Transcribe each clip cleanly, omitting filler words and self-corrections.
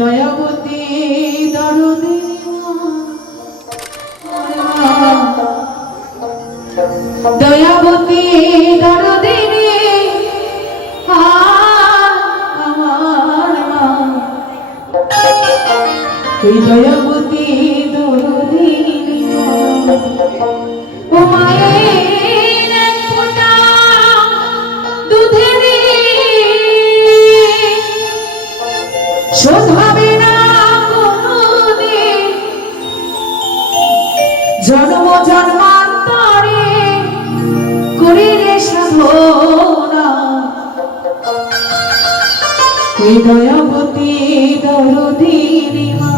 দয়াবতী দরদী দয়াবতী দরদী আমার মা তুই দয়াবতী দরদী ও মায়ের এক ফোঁটা দুধের শোধ হবে না কোনোদিন জন্ম জন্মান্তরে করিলে সাধনা তুই দয়াবতী দরদিনী মা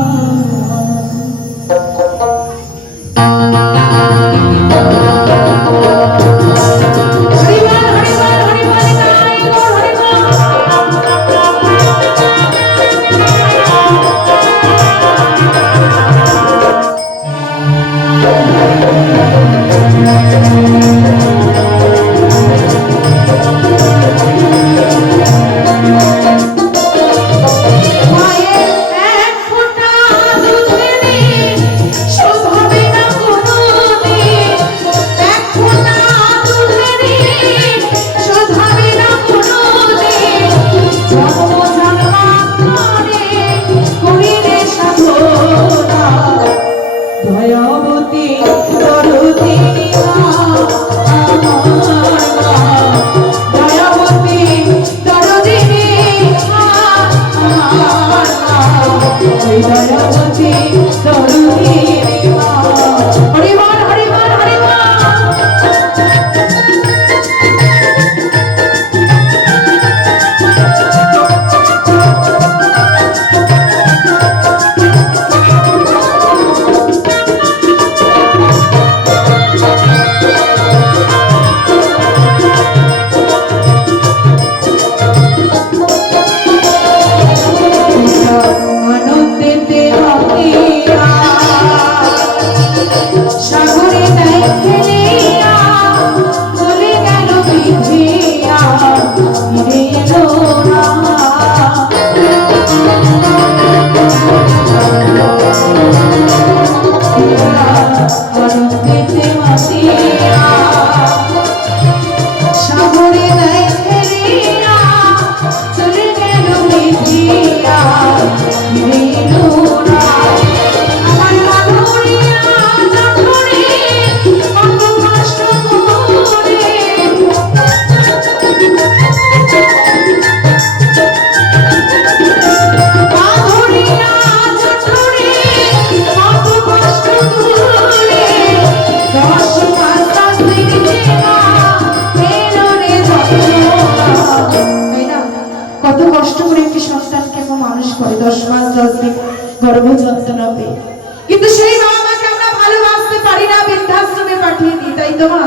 কিন্তু সেই মা আমাকে আমরা ভালোবাসতে পারি না, বৃদ্ধাশ্রমে পাঠিয়ে দিই, তাই তো মা?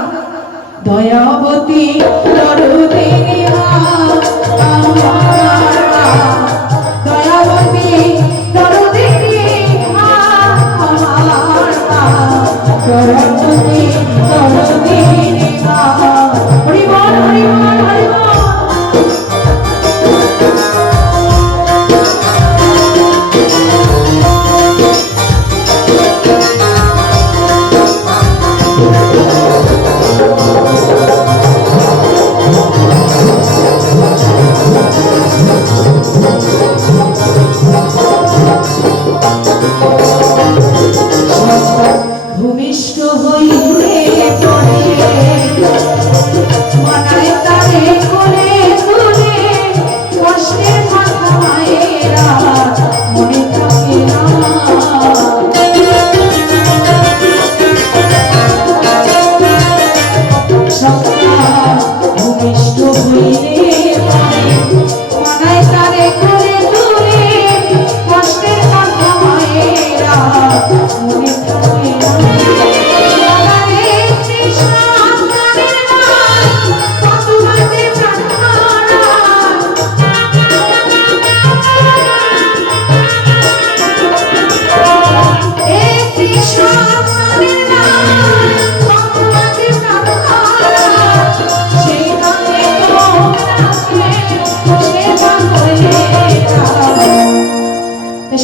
দয়াবতী দরদিনী মা আমার মা, দয়াবতী দরদিনী মা আমার মা, দয়াবতী দরদিনী মা। হরি বল হরি বল হরি বল।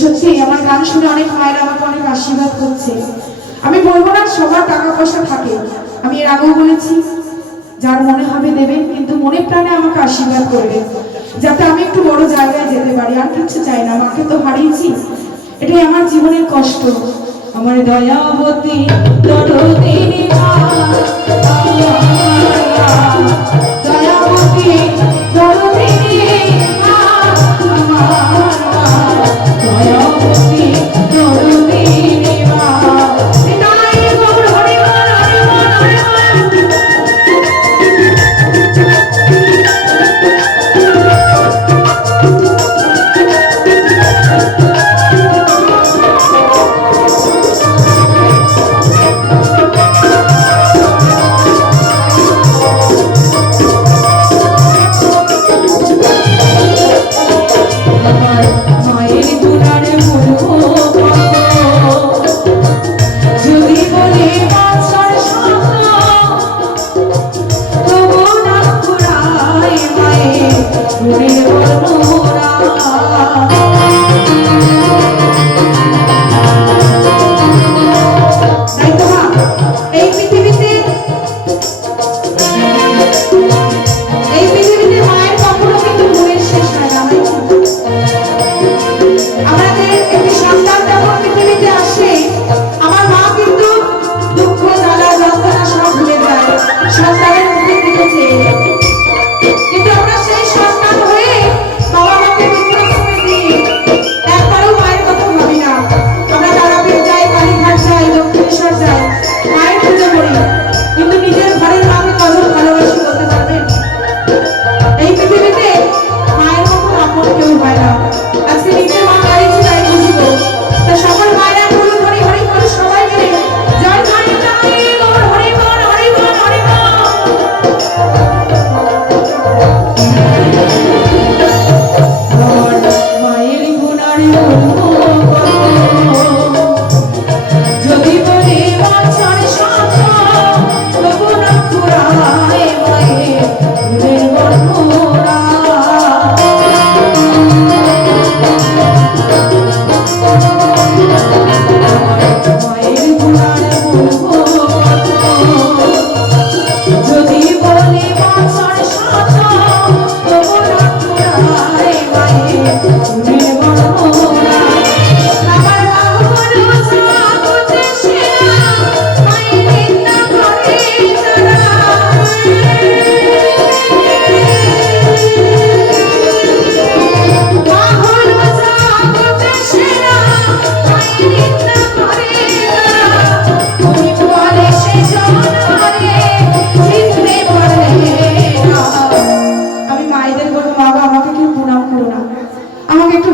সত্যি আমার গান শুনে অনেক মায়েরা আমাকে অনেক আশীর্বাদ করছে। আমি বলবো না সবার টাকা পয়সা থাকে, আমি এর আগেও বলেছি যার মনে হবে দেবেন, কিন্তু মনে প্রাণে আমাকে আশীর্বাদ করবেন যাতে আমি একটু বড় জায়গায় যেতে পারি। আর কিছু চাই না, মাকে তো হারিয়েছি, এটাই আমার জীবনের কষ্ট। আমার দয়াবতী দরদিনী মা, দয়াবতী দরদিনী মা, আমার মা, দয়াবতী দরদিনী মা। নিতাই গৌর হরি বল, হরি বল, হরি বল।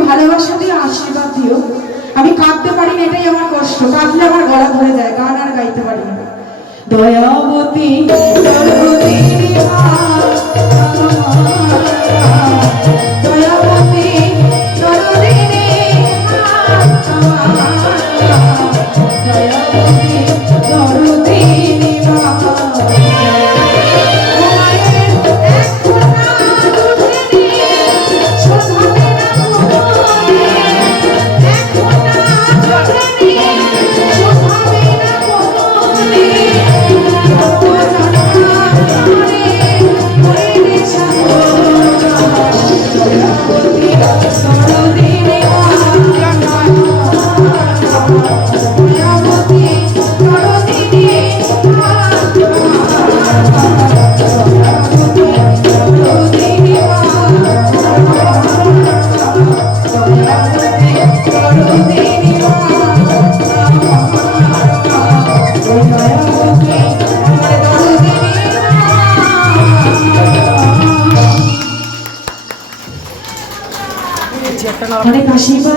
ভালোবাসা দিয়ে আশীর্বাদ দিও। আমি কাঁদতে পারি না, এটাই আমার কষ্ট, কাঁদলে আমার গলা ধরে যায়, গান আর গাইতে পারি না। দয়াবতী দরদিনী মা, দয়াবতী দরদিনী মা, দয়াবতী দরদিনী মা। অনেক আশীর্বাদ।